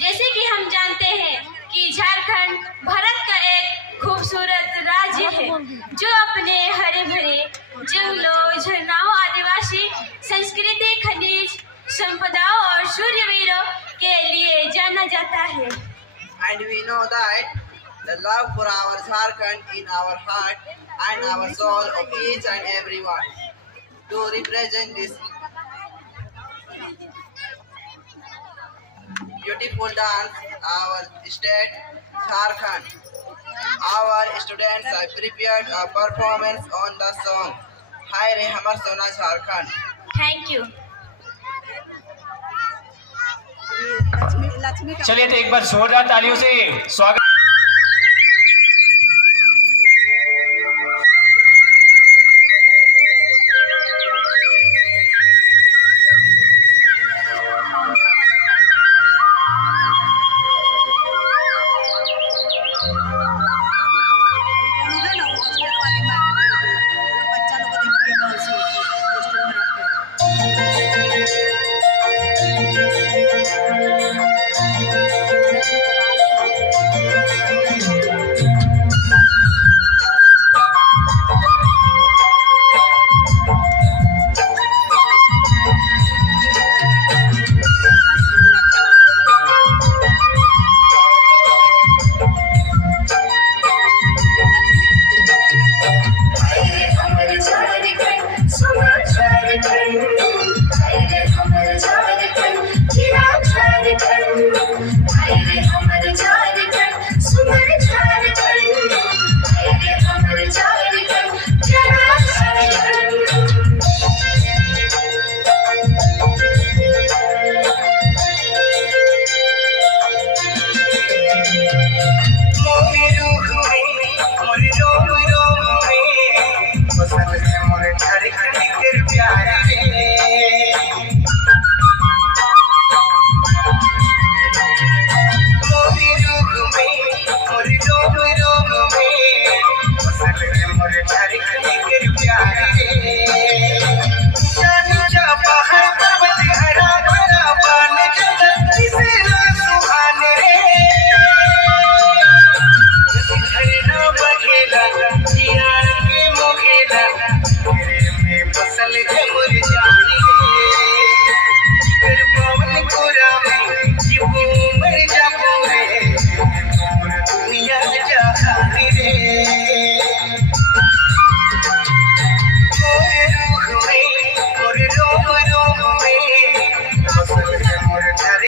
जैसे कि हम जानते हैं कि झारखंड भारत का एक खूबसूरत राज्य है जो अपने हरे भरे जंगलों, झरनाओं, आदिवासी संस्कृति, खनिज संपदाओं और शूरवीरों के लिए जाना जाता है। And we know that the love for our Jharkhand in our heart and our soul of each and everyone. To represent this beautiful dance, our state Jharkhand. Our students have prepared a performance on the song Hai Re Hamar Sona Jharkhand. Thank you. चलिए तो एक बार जोरदार तालियों से स्वागत।